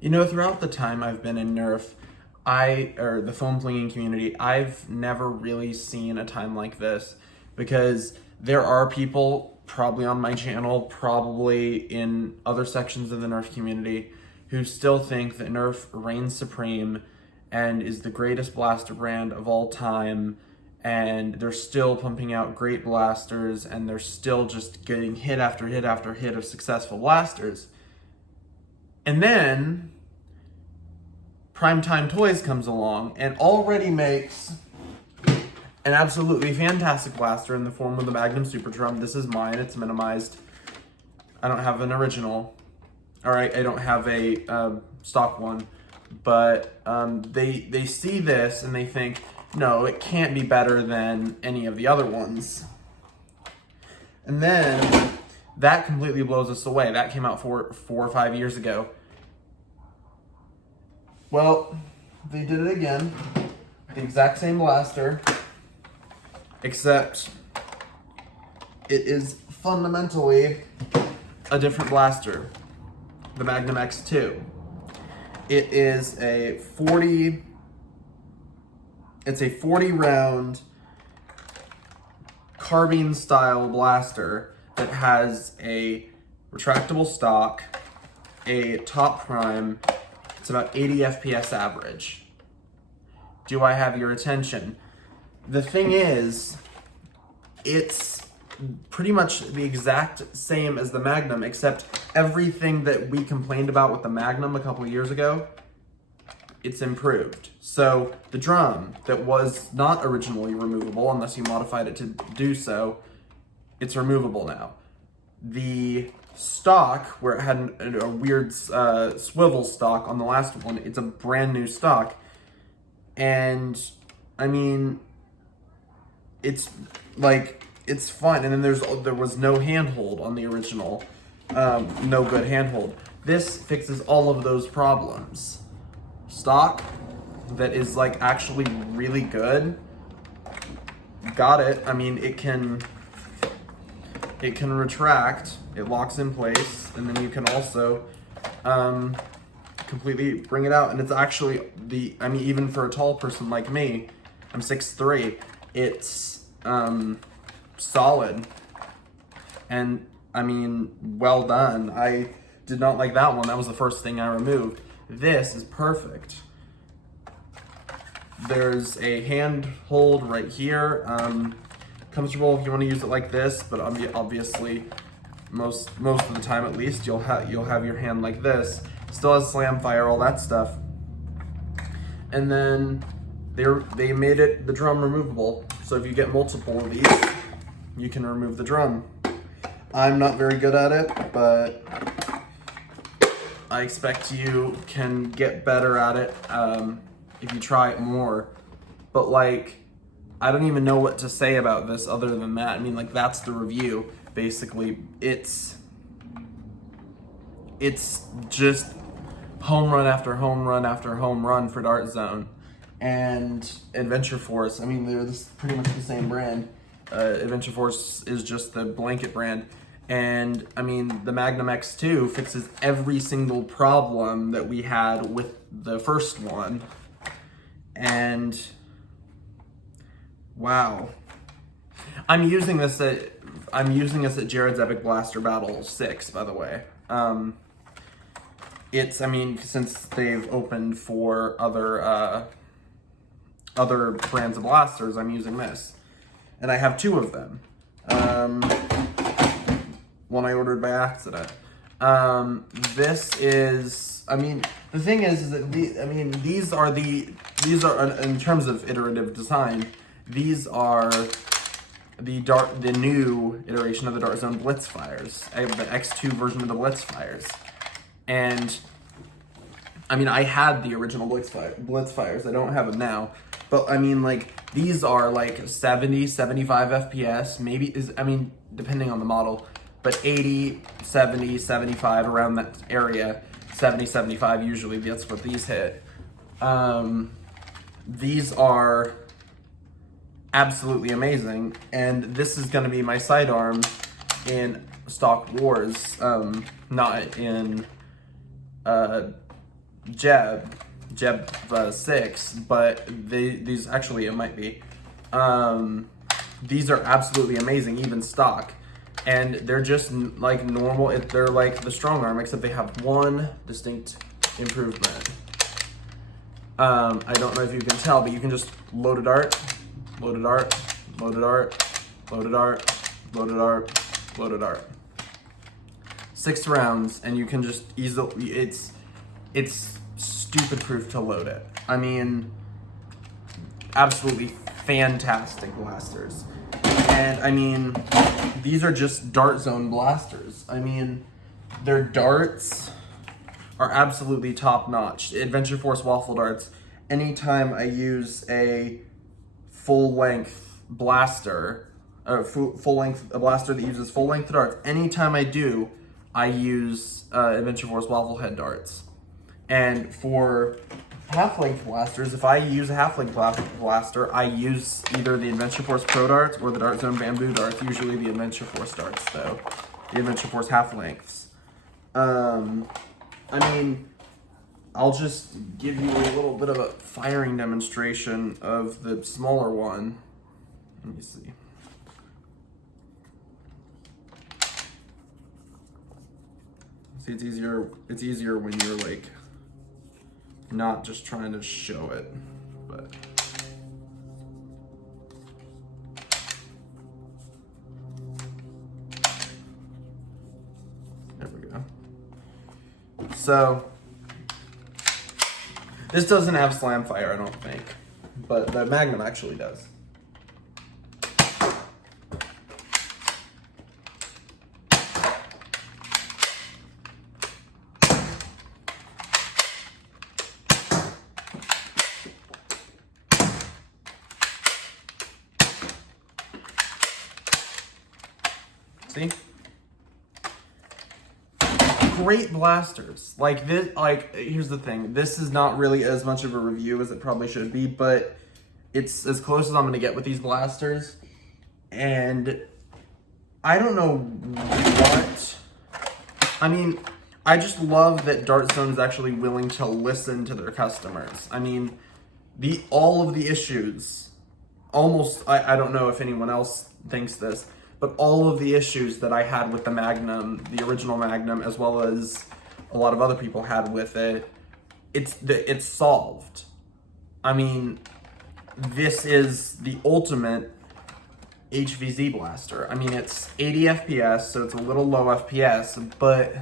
You know, throughout the time I've been in Nerf, or the foam flinging community, I've never really seen a time like this, because there are people probably on my channel, probably in other sections of the Nerf community, who still think that Nerf reigns supreme and is the greatest blaster brand of all time, and they're still pumping out great blasters, and they're still just getting hit after hit after hit of successful blasters. And then Primetime Toys comes along and already makes an absolutely fantastic blaster in the form of the Magnum Super Drum. This is mine, it's minimized. I don't have an original. Alright, I don't have a stock one. But they see this and they think, no, it can't be better than any of the other ones. And then that completely blows us away. That came out 4 or 5 years ago. Well, they did it again. The exact same blaster, except it is fundamentally a different blaster. The Magnum X2. It is a 40 round carbine style blaster that has a retractable stock, a top prime. It's about 80 FPS average. Do I have your attention? The thing is, it's pretty much the exact same as the Magnum, except everything that we complained about with the Magnum a couple years ago, it's improved. So the drum that was not originally removable, unless you modified it to do so, it's removable now. The stock, where it had a weird swivel stock on the last one, it's a brand new stock. And I mean, it's like, it's fun. And then there was no handhold on the original, no good handhold. This fixes all of those problems. Stock that is like actually really good. Got it. I mean, it can retract, it locks in place, and then you can also completely bring it out. And it's actually I mean, even for a tall person like me, I'm 6'3", it's solid. And I mean, well done. I did not like that one. That was the first thing I removed. This is perfect. There's a hand hold right here. Comfortable if you want to use it like this, but obviously most of the time, at least, you'll have your hand like this. Still has slam fire, all that stuff. And then they made the drum removable. So if you get multiple of these, you can remove the drum. I'm not very good at it, but I expect you can get better at it if you try it more. But like, I don't even know what to say about this other than that. I mean, like, that's the review. Basically, it's just home run after home run after home run for Dart Zone. And Adventure Force, I mean, they're pretty much the same brand. Adventure Force is just the blanket brand. And I mean, the Magnum X2 fixes every single problem that we had with the first one. And wow. I'm using this at Jared's Epic Blaster Battle 6, by the way. I mean, since they've opened for other brands of blasters, I'm using this. And I have 2 of them. One I ordered by accident. This is, I mean, the thing is that these are in terms of iterative design, these are the new iteration of the Dart Zone Blitzfires, the X2 version of the Blitzfires. And I mean, I had the original Blitzfires. I don't have them now, but I mean, like, these are like 70, 75 FPS, depending on the model, but 80, 70, 75, around that area. 70, 75, usually that's what these hit. These are absolutely amazing, and this is going to be my sidearm in Stock Wars, not in Jeb 6, but these actually, it might be. These are absolutely amazing, even stock. And they're just like normal, they're like the strong arm, except they have one distinct improvement. I don't know if you can tell, but you can just load a dart, load a dart, load a dart, load a dart, load a dart, load a dart. 6 rounds, and you can just easily, it's stupid proof to load it. I mean, absolutely fantastic blasters. And I mean, these are just dart zone blasters. I mean, their darts are absolutely top notch. Adventure Force waffle darts. Anytime I use a full length blaster, a blaster that uses full length darts, anytime I do, I use Adventure Force waffle head darts. And for half-length blasters, if I use a half-length blaster, I use either the Adventure Force Pro darts or the Dart Zone Bamboo darts, usually the Adventure Force darts though, the Adventure Force half-lengths. I mean, I'll just give you a little bit of a firing demonstration of the smaller one. Let me see. See, it's easier when you're like, not just trying to show it, but there we go. So this doesn't have slam fire, I don't think, but the Magnum actually does. See? Great blasters. Like this, like, here's the thing. This is not really as much of a review as it probably should be, but it's as close as I'm gonna get with these blasters. And I don't know what, I mean, I just love that Dart Zone is actually willing to listen to their customers. I mean, all of the issues, almost, I don't know if anyone else thinks this, but all of the issues that I had with the Magnum, the original Magnum, as well as a lot of other people had with it, it's solved. I mean, this is the ultimate HVZ blaster. I mean, it's 80 FPS, so it's a little low FPS, but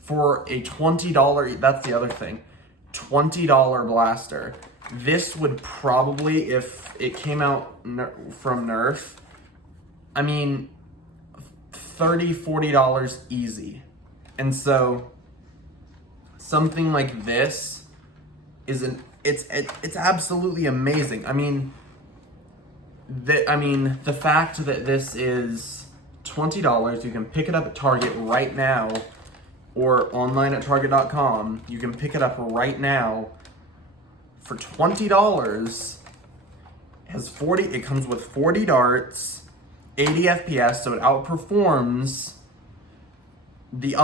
for a $20, that's the other thing, $20 blaster, this would probably, if it came out from Nerf, I mean, $30, $40 easy. And so something like this is it's absolutely amazing. I mean, the fact that this is $20, you can pick it up at Target right now or online at target.com. You can pick it up right now for $20. It comes with 40 darts, 80 FPS, so it outperforms the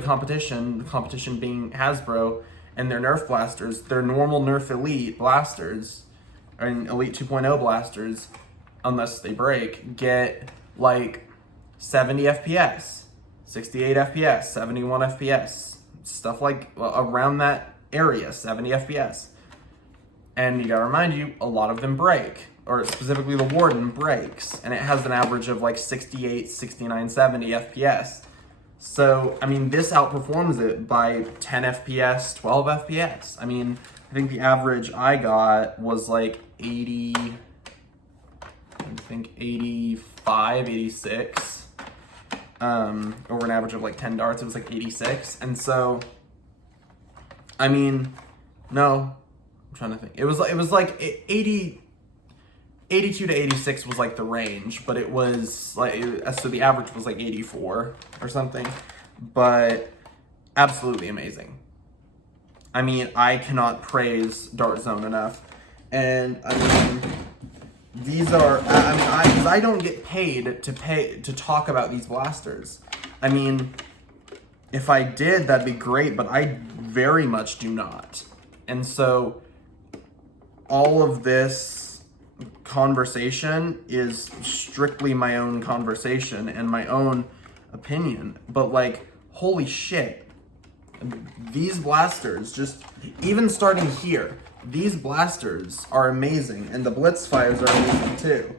competition being Hasbro and their Nerf blasters. Their normal Nerf Elite blasters, and Elite 2.0 blasters, unless they break, get like 70 FPS, 68 FPS, 71 FPS, stuff like around that area, 70 FPS. And you gotta remind you, a lot of them break, or specifically the Warden breaks, and it has an average of like 68, 69, 70 FPS. So, I mean, this outperforms it by 10 FPS, 12 FPS. I mean, I think the average I got was like 85, 86. Over an average of like 10 darts, it was like 86. And so, I mean, no, I'm trying to think. It was like 82 to 86 was like the range, but it was like, so the average was like 84 or something, but absolutely amazing. I mean, I cannot praise Dart Zone enough. And I mean, these are, because I don't get paid to talk about these blasters. I mean, if I did, that'd be great, but I very much do not. And so all of this conversation is strictly my own conversation and my own opinion. But like, holy shit, these blasters, just even starting here, these blasters are amazing, and the Blitzfires are amazing too.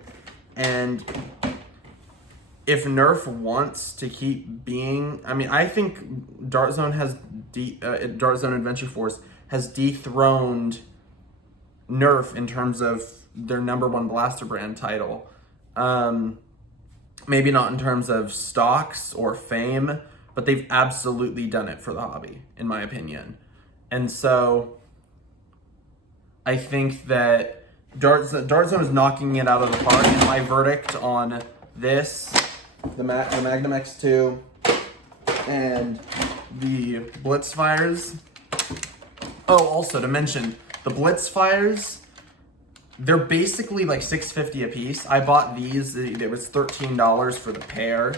And if Nerf wants to keep being, I mean, I think Dart Zone Adventure Force has dethroned Nerf in terms of their #1 blaster brand title. Maybe not in terms of stocks or fame, but they've absolutely done it for the hobby, in my opinion. And so I think that Dart Zone is knocking it out of the park. And my verdict on this, the Magnum X2 and the Blitzfires. Oh, also to mention, the Blitzfires, they're basically like $6.50 a piece. I bought these, it was $13 for the pair.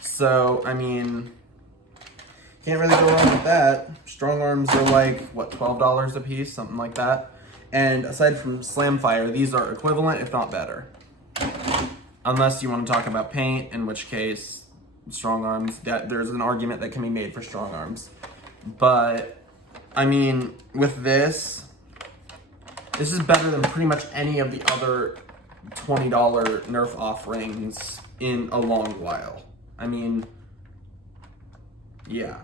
So, I mean, can't really go wrong with that. Strong arms are like, what, $12 a piece, something like that. And aside from Slamfire, these are equivalent, if not better. Unless you want to talk about paint, in which case, strong arms, there's an argument that can be made for strong arms. But, I mean, with this is better than pretty much any of the other $20 Nerf offerings in a long while. I mean, yeah.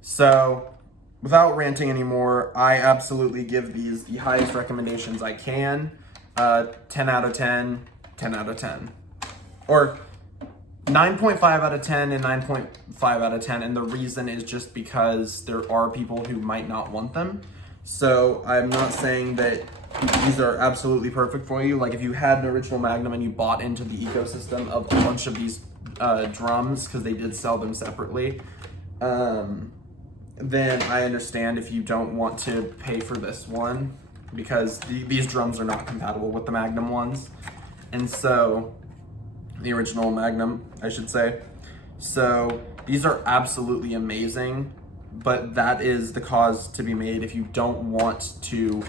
So, without ranting anymore, I absolutely give these the highest recommendations I can. 10 out of 10, 10 out of 10. Or 9.5 out of 10 and 9.5 out of 10. And the reason is just because there are people who might not want them. So I'm not saying that these are absolutely perfect for you. Like if you had an original Magnum and you bought into the ecosystem of a bunch of these drums, because they did sell them separately, then I understand if you don't want to pay for this one, because these drums are not compatible with the Magnum ones. And so, the original Magnum, I should say. So, these are absolutely amazing, but that is the cause to be made if you don't want to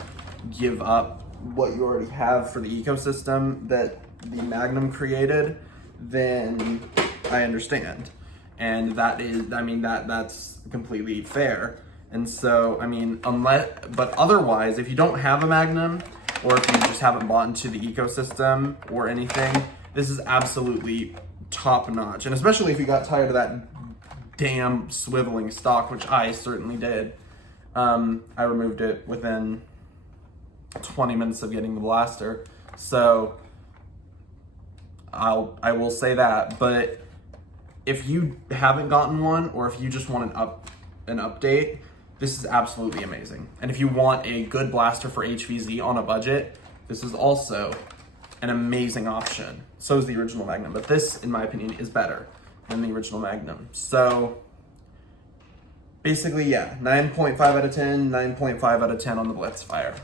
give up what you already have for the ecosystem that the Magnum created, then I understand. And that is, I mean, that's completely fair. And so, I mean, but otherwise, if you don't have a Magnum, or if you just haven't bought into the ecosystem or anything, this is absolutely top notch. And especially if you got tired of that damn swiveling stock, which I certainly did. I removed it within 20 minutes of getting the blaster. So, I will say that. But if you haven't gotten one, or if you just want an update, this is absolutely amazing. And if you want a good blaster for HVZ on a budget, this is also an amazing option. So is the original Magnum, but this, in my opinion, is better than the original Magnum. So basically, yeah, 9.5 out of 10, 9.5 out of 10 on the Blitzfire,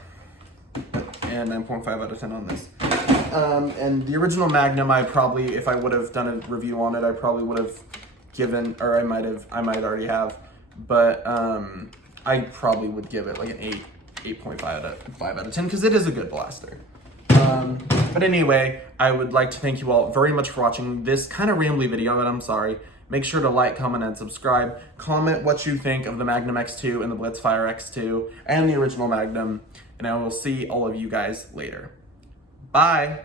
and 9.5 out of 10 on this. And the original Magnum, I probably, if I would have done a review on it, I probably would have given, or I might already have, but I probably would give it like an 8.5 out of 10, because it is a good blaster. But anyway, I would like to thank you all very much for watching this kind of rambly video, and I'm sorry. Make sure to like, comment, and subscribe. Comment what you think of the Magnum X2 and the Blitzfire X2 and the original Magnum, and I will see all of you guys later. Bye!